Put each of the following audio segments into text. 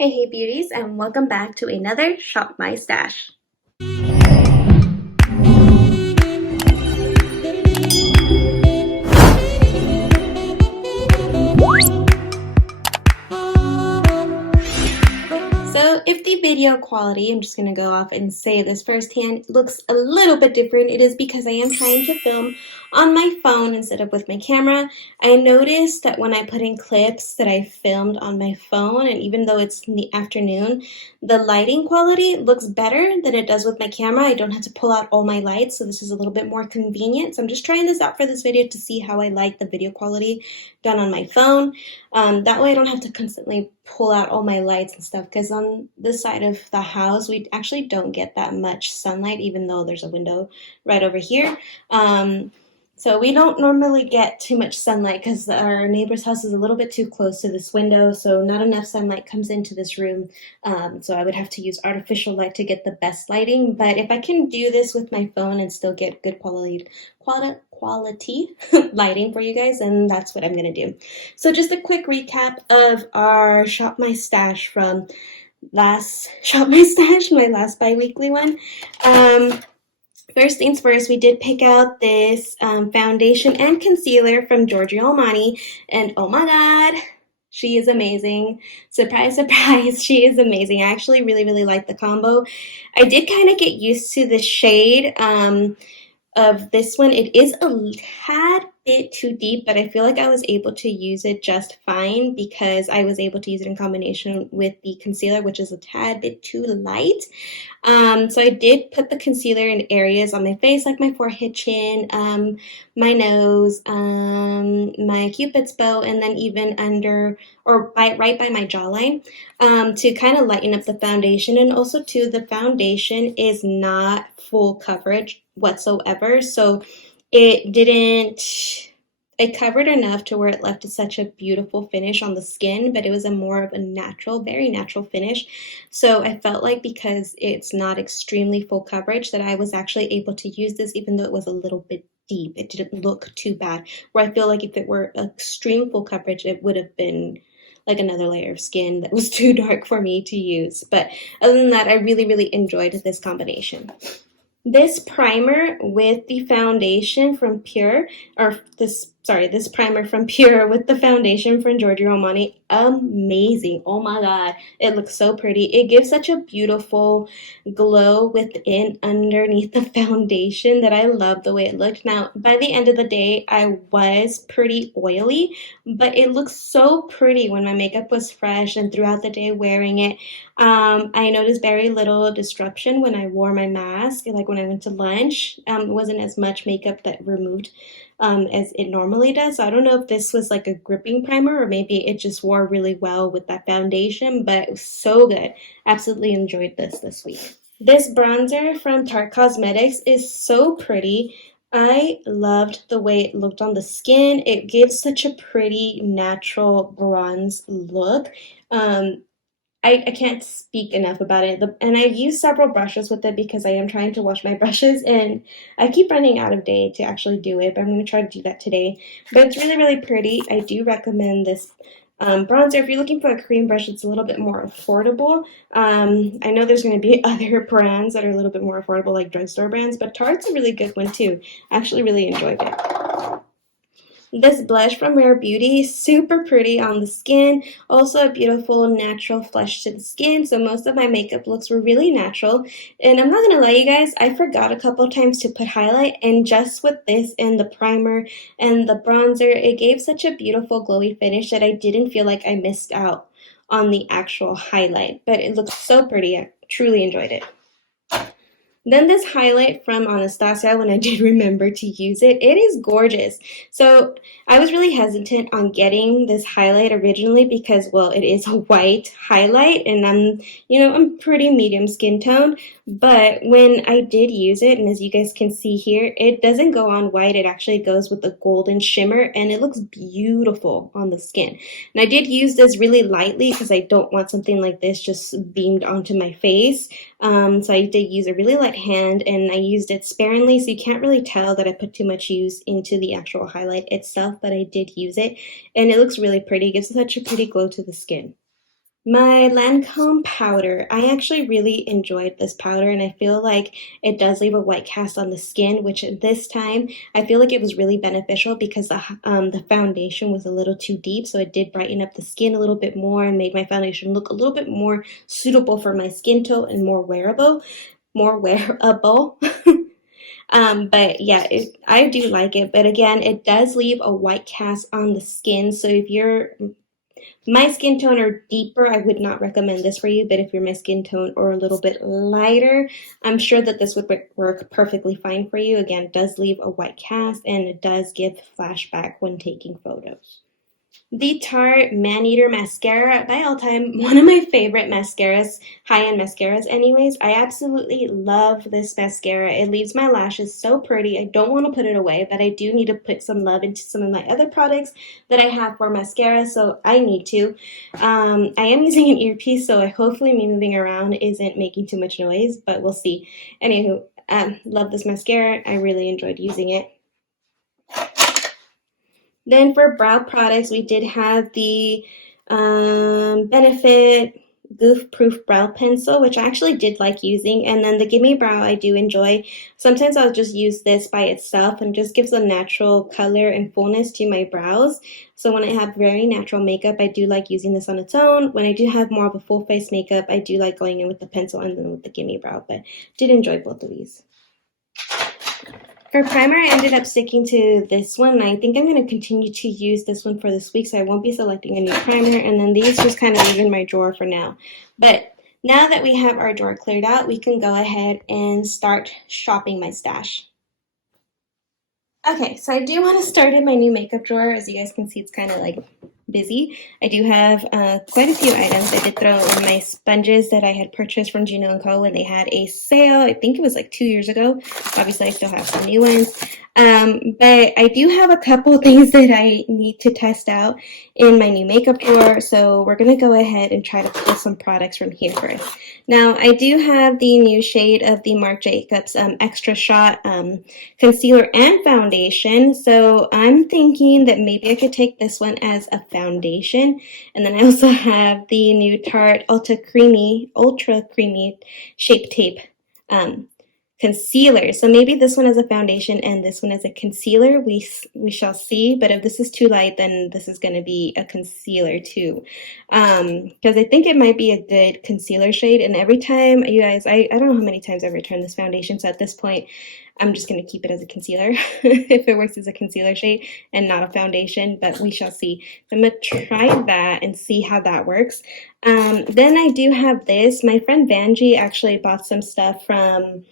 Hey beauties, and welcome back to another Shop My Stash. So if the video quality, I'm just going to go off and say this firsthand, looks a little bit different, it is because I am trying to film on my phone instead of with my camera. I noticed that when I put in clips that I filmed on my phone, and even though it's in the afternoon, the lighting quality looks better than it does with my camera. I don't have to pull out all my lights, so this is a little bit more convenient. So I'm just trying this out for this video to see how I like the video quality done on my phone. That way I don't have to constantly pull out all my lights and stuff, because on this side of the house we actually don't get that much sunlight, even though there's a window right over here. So we don't normally get too much sunlight because our neighbor's house is a little bit too close to this window, so not enough sunlight comes into this room. So I would have to use artificial light to get the best lighting. But if I can do this with my phone and still get good quality lighting for you guys, and that's what I'm gonna do. So just a quick recap of our Shop My Stash from last Shop My Stash, my last bi-weekly one. First things first, we did pick out this foundation and concealer from Giorgio Armani, and oh my god, she is amazing. Surprise, surprise, she is amazing. I actually really like the combo. I did kind of get used to the shade of this one. It is a tad bit too deep, but I feel like I was able to use it just fine because I was able to use it in combination with the concealer, which is a tad bit too light. So I did put the concealer in areas on my face, like my forehead, chin, my nose, my cupid's bow, and then even under or right by my jawline, to kind of lighten up the foundation. And also too, the foundation is not full coverage whatsoever, so it covered enough to where it left such a beautiful finish on the skin, but it was a more of a natural, very natural finish. So I felt like because it's not extremely full coverage that I was actually able to use this, even though it was a little bit deep. It didn't look too bad, where I feel like if it were extreme full coverage, it would have been like another layer of skin that was too dark for me to use. But other than that, I really enjoyed this combination. This primer with the foundation from Pure, this primer from Pure with the foundation from Giorgio Armani, amazing. Oh my god, it looks so pretty. It gives such a beautiful glow within underneath the foundation that I love the way it looked. Now, by the end of the day, I was pretty oily, but it looks so pretty when my makeup was fresh and throughout the day wearing it. I noticed very little disruption when I wore my mask, like when I went to lunch. It wasn't as much makeup that removed as it normally does. So I don't know if this was like a gripping primer or maybe it just wore really well with that foundation, but it was so good. Absolutely enjoyed this week. This bronzer from Tarte Cosmetics is so pretty. I loved the way it looked on the skin. It gives such a pretty natural bronze look. I can't speak enough about it. And I've used several brushes with it because I am trying to wash my brushes and I keep running out of day to actually do it, but I'm going to try to do that today. But it's really pretty. I do recommend this bronzer. If you're looking for a cream brush, it's a little bit more affordable. I know there's going to be other brands that are a little bit more affordable, like drugstore brands, but Tarte's a really good one too. I actually really enjoyed it. This blush from Rare Beauty, super pretty on the skin. Also a beautiful natural flush to the skin. So most of my makeup looks were really natural. And I'm not going to lie you guys, I forgot a couple times to put highlight. And just with this and the primer and the bronzer, it gave such a beautiful glowy finish that I didn't feel like I missed out on the actual highlight. But it looks so pretty. I truly enjoyed it. Then this highlight from Anastasia, when I did remember to use it, it is gorgeous. So I was really hesitant on getting this highlight originally because, well, it is a white highlight and I'm pretty medium skin tone. But when I did use it, and as you guys can see here, it doesn't go on white. It actually goes with a golden shimmer and it looks beautiful on the skin. And I did use this really lightly because I don't want something like this just beamed onto my face. So I did use a really light hand and I used it sparingly, so you can't really tell that I put too much use into the actual highlight itself, but I did use it and it looks really pretty. It gives such a pretty glow to the skin. My Lancome powder. I actually really enjoyed this powder, and I feel like it does leave a white cast on the skin, which this time I feel like it was really beneficial because the foundation was a little too deep, so it did brighten up the skin a little bit more and made my foundation look a little bit more suitable for my skin tone and more wearable. More wearable. But yeah, I do like it. But again, it does leave a white cast on the skin. So if you're my skin tone or deeper, I would not recommend this for you. But if you're my skin tone or a little bit lighter, I'm sure that this would work perfectly fine for you. Again, it does leave a white cast and it does give flashback when taking photos. The Tarte Maneater Mascara, by all time, one of my favorite mascaras, high-end mascaras anyways. I absolutely love this mascara. It leaves my lashes so pretty. I don't want to put it away, but I do need to put some love into some of my other products that I have for mascara, so I need to. I am using an earpiece, so hopefully me moving around isn't making too much noise, but we'll see. Anywho, love this mascara. I really enjoyed using it. Then for brow products, we did have the Benefit Goof Proof Brow Pencil, which I actually did like using. And then the Gimme Brow I do enjoy. Sometimes I'll just use this by itself and just gives a natural color and fullness to my brows. So when I have very natural makeup, I do like using this on its own. When I do have more of a full face makeup, I do like going in with the pencil and then with the Gimme Brow, but did enjoy both of these. For primer, I ended up sticking to this one. I think I'm going to continue to use this one for this week, so I won't be selecting a new primer. And then these just kind of leave in my drawer for now. But now that we have our drawer cleared out, we can go ahead and start shopping my stash. Okay, so I do want to start in my new makeup drawer. As you guys can see, it's kind of like busy. I do have quite a few items. I did throw in my sponges that I had purchased from Juno & Co. when they had a sale. I think it was like 2 years ago. Obviously, I still have some new ones. But I do have a couple things that I need to test out in my new makeup drawer. So we're going to go ahead and try to pull some products from here first. Now, I do have the new shade of the Marc Jacobs Extra Shot concealer and foundation. So I'm thinking that maybe I could take this one as a foundation. And then I also have the new Tarte Ultra Creamy Shape Tape concealer. So maybe this one as a foundation and this one as a concealer. We shall see. But if this is too light, then this is going to be a concealer too. Because I think it might be a good concealer shade. And every time, you guys, I don't know how many times I've returned this foundation. So at this point, I'm just going to keep it as a concealer if it works as a concealer shade and not a foundation, but we shall see. I'm going to try that and see how that works. Then I do have this. My friend Vanjie actually bought some stuff from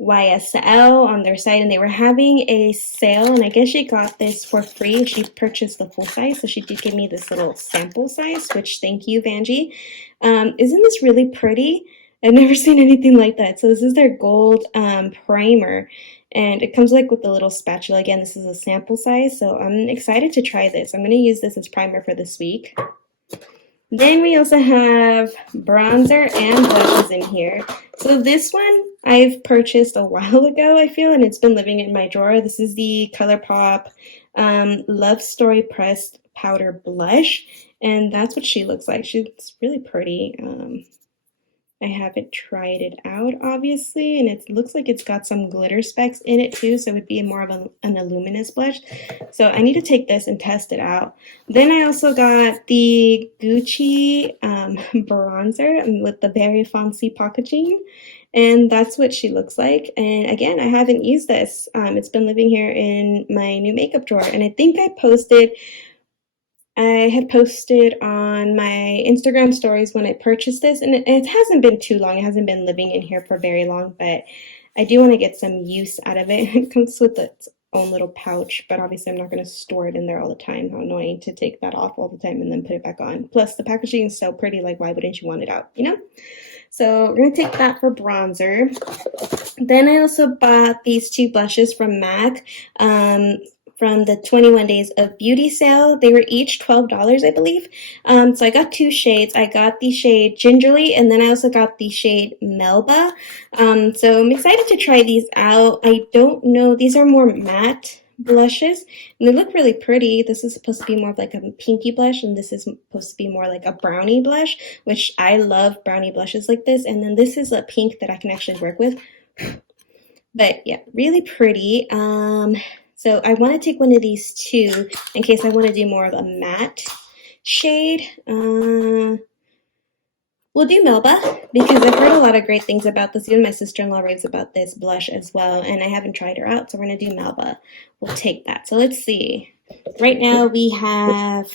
YSL on their site, and they were having a sale, and I guess she got this for free. She purchased the full size, so she did give me this little sample size, which thank you, Vanjie. Isn't this really pretty? I've never seen anything like that. So this is their gold primer, and it comes like with a little spatula. Again, this is a sample size, so I'm excited to try this. I'm going to use this as primer for this week. Then we also have bronzer and blushes in here. So this one I've purchased a while ago, I feel, and it's been living in my drawer. This is the ColourPop Love Story Pressed Powder Blush, and that's what she looks like. She's really pretty. I haven't tried it out, obviously, and it looks like it's got some glitter specks in it too, so it would be more of an luminous blush. So I need to take this and test it out. Then I also got the Gucci bronzer with the very fancy packaging, and that's what she looks like. And again, I haven't used this. It's been living here in my new makeup drawer, and I think I had posted on my Instagram stories when I purchased this, and it hasn't been too long. It hasn't been living in here for very long, but I do want to get some use out of it. It comes with its own little pouch, but obviously I'm not going to store it in there all the time. How annoying to take that off all the time and then put it back on. Plus, the packaging is so pretty, like why wouldn't you want it out, you know? So we're going to take that for bronzer. Then I also bought these two blushes from MAC. From the 21 Days of Beauty sale. They were each $12, I believe. So I got two shades. I got the shade Gingerly, and then I also got the shade Melba. So I'm excited to try these out. I don't know. These are more matte blushes, and they look really pretty. This is supposed to be more of like a pinky blush, and this is supposed to be more like a brownie blush, which I love brownie blushes like this. And then this is a pink that I can actually work with. But yeah, really pretty. So I want to take one of these too in case I want to do more of a matte shade. We'll do Melba because I've heard a lot of great things about this. Even my sister-in-law raves about this blush as well, and I haven't tried her out, so we're going to do Melba. We'll take that. So let's see. Right now we have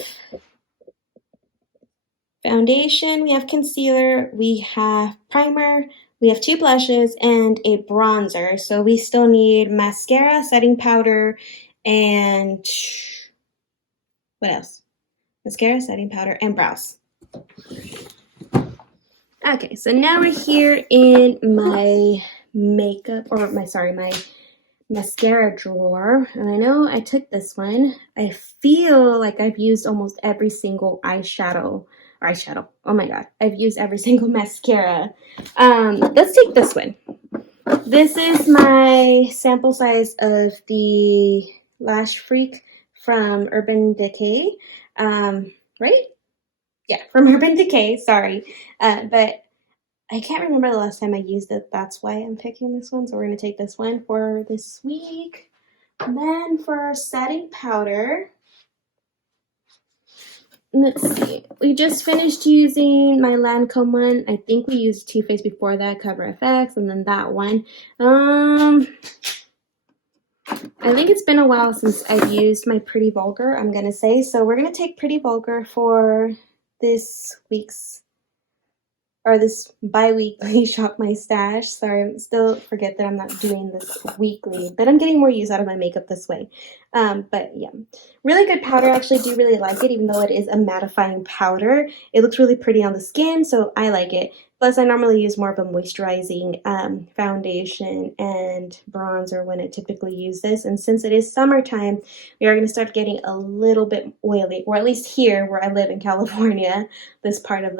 foundation, we have concealer, we have primer, we have 2 blushes, and a bronzer. So we still need mascara, setting powder, and what else? Mascara, setting powder, and brows. Okay, so now we're here in my makeup, or my mascara drawer. And I know I took this one. I feel like I've used almost every single eyeshadow. Oh my god, I've used every single mascara. Let's take this one. This is my sample size of the Lash Freak from Urban Decay. Right? Yeah, from Urban Decay, sorry. But I can't remember the last time I used it. That's why I'm picking this one. So we're going to take this one for this week. And then for setting powder, let's see. We just finished using my Lancome one. I think we used Too Faced before that, Cover FX, and then that one. I think it's been a while since I've used my Pretty Vulgar, I'm going to say. So we're going to take Pretty Vulgar for this week's, or this bi-weekly Shop My Stash. Sorry, I still forget that I'm not doing this weekly, but I'm getting more use out of my makeup this way. But yeah, really good powder. I actually do really like it, even though it is a mattifying powder. It looks really pretty on the skin, so I like it. Plus, I normally use more of a moisturizing foundation and bronzer when I typically use this. And since it is summertime, we are going to start getting a little bit oily, or at least here where I live in California, this part of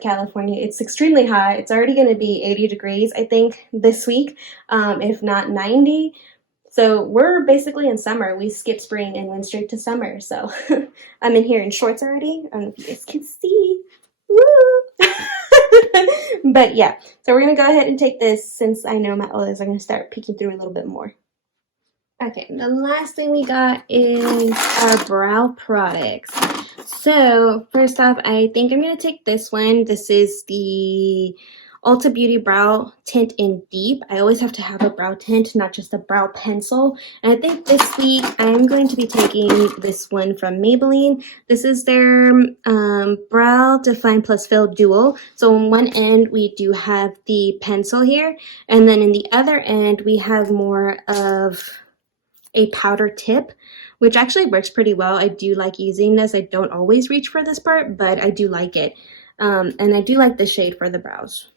California, it's extremely hot. It's already going to be 80 degrees, I think, this week, if not 90. So we're basically in summer. We skipped spring and went straight to summer. So I'm in here in shorts already. I don't know if you guys can see. Woo! But yeah, so we're going to go ahead and take this since I know my eyelids are going to start peeking through a little bit more. Okay, the last thing we got is our brow products. So first off, I think I'm going to take this one. This is the Ulta Beauty Brow Tint in Deep. I always have to have a brow tint, not just a brow pencil. And I think this week I'm going to be taking this one from Maybelline. This is their Brow Define Plus Fill Duo. So on one end, we do have the pencil here. And then in the other end, we have more of a powder tip, which actually works pretty well. I do like using this. I don't always reach for this part, but I do like it. And I do like the shade for the brows.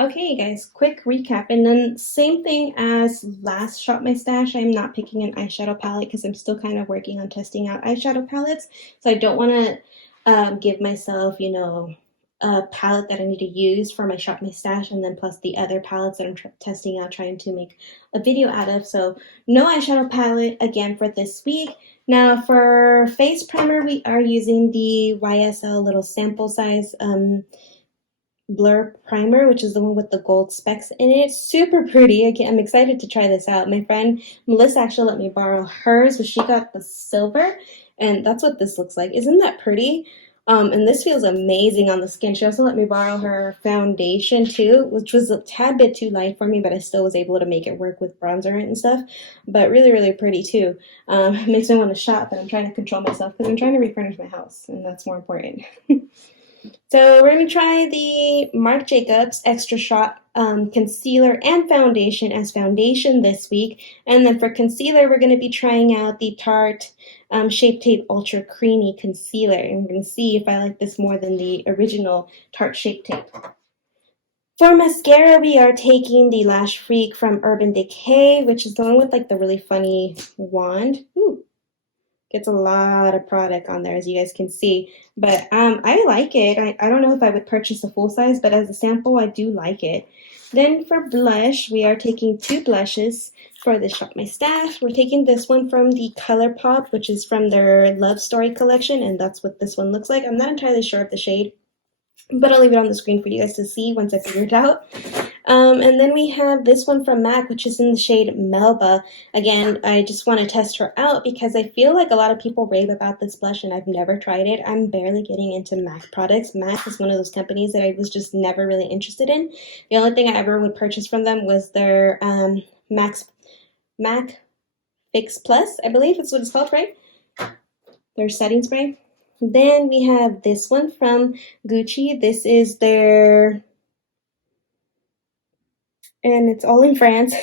Okay, guys, quick recap. And then same thing as last Shop My Stash. I'm not picking an eyeshadow palette because I'm still kind of working on testing out eyeshadow palettes. So I don't want to give myself, you know, a palette that I need to use for my Shop My Stash, and then plus the other palettes that I'm testing out, trying to make a video out of. So no eyeshadow palette again for this week. Now for face primer, we are using the YSL little sample size Blur Primer, which is the one with the gold specks in it. Super pretty. I'm excited to try this out. My friend Melissa actually let me borrow hers, so she got the silver, and that's what this looks like. Isn't that pretty? And this feels amazing on the skin. She also let me borrow her foundation too, which was a tad bit too light for me, but I still was able to make it work with bronzer and stuff. But really, really pretty too. It makes me want to shop, but I'm trying to control myself because I'm trying to refurnish my house, and that's more important. So we're going to try the Marc Jacobs Extra Shot Concealer and Foundation as foundation this week. And then for concealer, we're going to be trying out the Tarte Shape Tape Ultra Creamy Concealer. And we're going to see if I like this more than the original Tarte Shape Tape. For mascara, we are taking the Lash Freak from Urban Decay, which is the one with like the really funny wand. Ooh. Gets a lot of product on there, as you guys can see. But I like it. I don't know if I would purchase a full size, but as a sample, I do like it. Then for blush, we are taking 2 blushes. For the Shop My Stash, we're taking this one from the ColourPop, which is from their Love Story collection, and that's what this one looks like. I'm not entirely sure of the shade, but I'll leave it on the screen for you guys to see once I figure it out. And then we have this one from MAC, which is in the shade Melba. Again, I just want to test her out because I feel like a lot of people rave about this blush and I've never tried it. I'm barely getting into MAC products. MAC is one of those companies that I was just never really interested in. The only thing I ever would purchase from them was their MAC Fix Plus, I believe that's what it's called, right? Their setting spray. Then we have this one from Gucci. This is their, and it's all in France,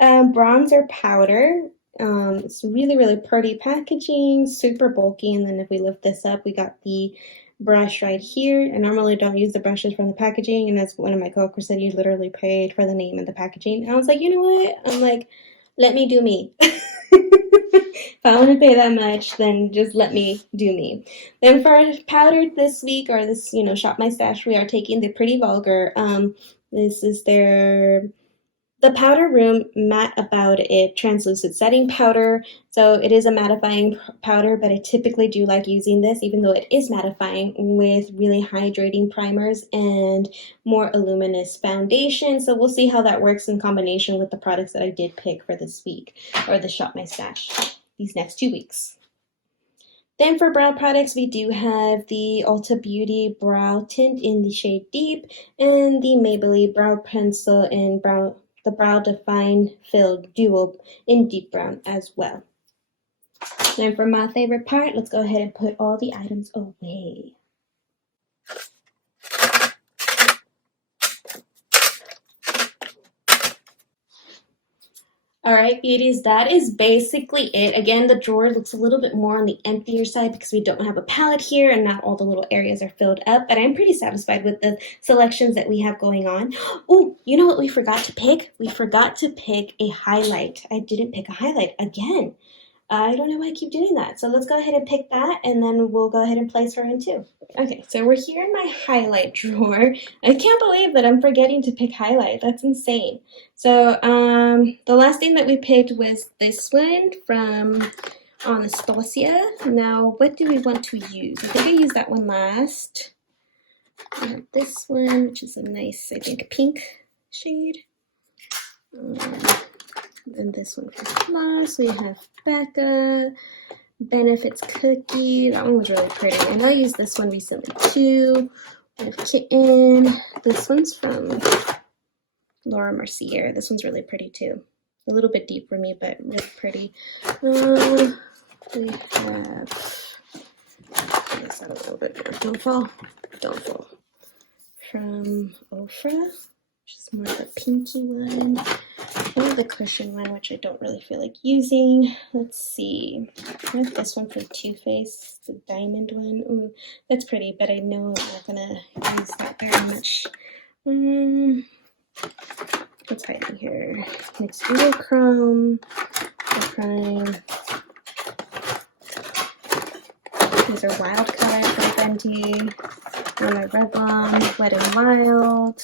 bronzer powder. It's really, really pretty packaging, super bulky. And then if we lift this up, we got the brush right here. I normally don't use the brushes from the packaging, and that's one of my coworkers said you literally paid for the name of the packaging. And I was like, you know what? I'm like, let me do me. If I want to pay that much, then just let me do me. Then for powder this week, or this, Shop My Stash, we are taking the Pretty Vulgar. This is the Powder Room Matte About It Translucent Setting Powder. So it is a mattifying powder, but I typically do like using this, even though it is mattifying, with really hydrating primers and more luminous foundation. So we'll see how that works in combination with the products that I did pick for this week, or the Shop My Stash, these next 2 weeks. Then for brow products, we do have the Ulta Beauty Brow Tint in the shade Deep, and the Maybelline Brow Pencil in the Brow Define Filled Duo in Deep Brown as well. Then for my favorite part, let's go ahead and put all the items away. Alright, beauties, that is basically it. Again, the drawer looks a little bit more on the emptier side because we don't have a palette here and not all the little areas are filled up, but I'm pretty satisfied with the selections that we have going on. Oh, you know what we forgot to pick? We forgot to pick a highlight. I didn't pick a highlight again. I don't know why I keep doing that. So let's go ahead and pick that, and then we'll go ahead and place her in too. Okay, so we're here in my highlight drawer. I can't believe that I'm forgetting to pick highlight. That's insane. So the last thing that we picked was this one from Anastasia. Now, what do we want to use? I think I used that one last. We have this one, which is a nice, I think, pink shade. And this one for Plus. We have Becca, Benefits Cookie. That one was really pretty. I know I used this one recently too. We have Kitten. This one's from Laura Mercier. This one's really pretty too. A little bit deep for me, but really pretty. We have, this a little bit more. Don't fall. From Ofra, which is more of a pinky one. Or the cushion one, which I don't really feel like using. Let's see. I have this one from Too Faced, the diamond one. Ooh, that's pretty, but I know I'm not gonna use that very much. What's hiding here? It's Duochrome, Prime. These are Wild Color from Fenty. And my Revlon, Wet n Wild.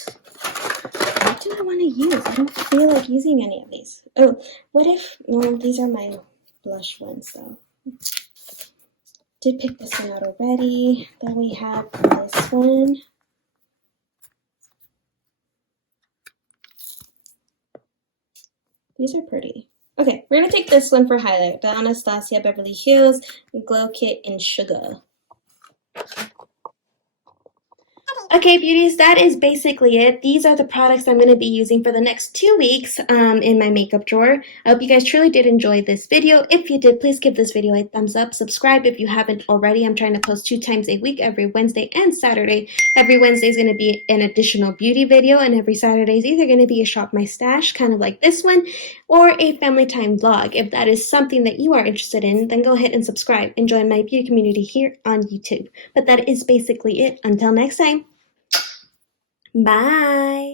What do I want to use? I don't feel like using any of these. Oh, what if, well, these are my blush ones though. Did pick this one out already. Then we have this one. These are pretty. Okay, we're gonna take this one for highlight. The Anastasia Beverly Hills Glow Kit in Sugar. Okay, beauties, that is basically it. These are the products I'm going to be using for the next 2 weeks in my makeup drawer. I hope you guys truly did enjoy this video. If you did, please give this video a thumbs up. Subscribe if you haven't already. I'm trying to post 2 times a week, every Wednesday and Saturday. Every Wednesday is going to be an additional beauty video, and every Saturday is either going to be a Shop My Stash, kind of like this one, or a family time vlog. If that is something that you are interested in, then go ahead and subscribe and join my beauty community here on YouTube. But that is basically it. Until next time. Bye.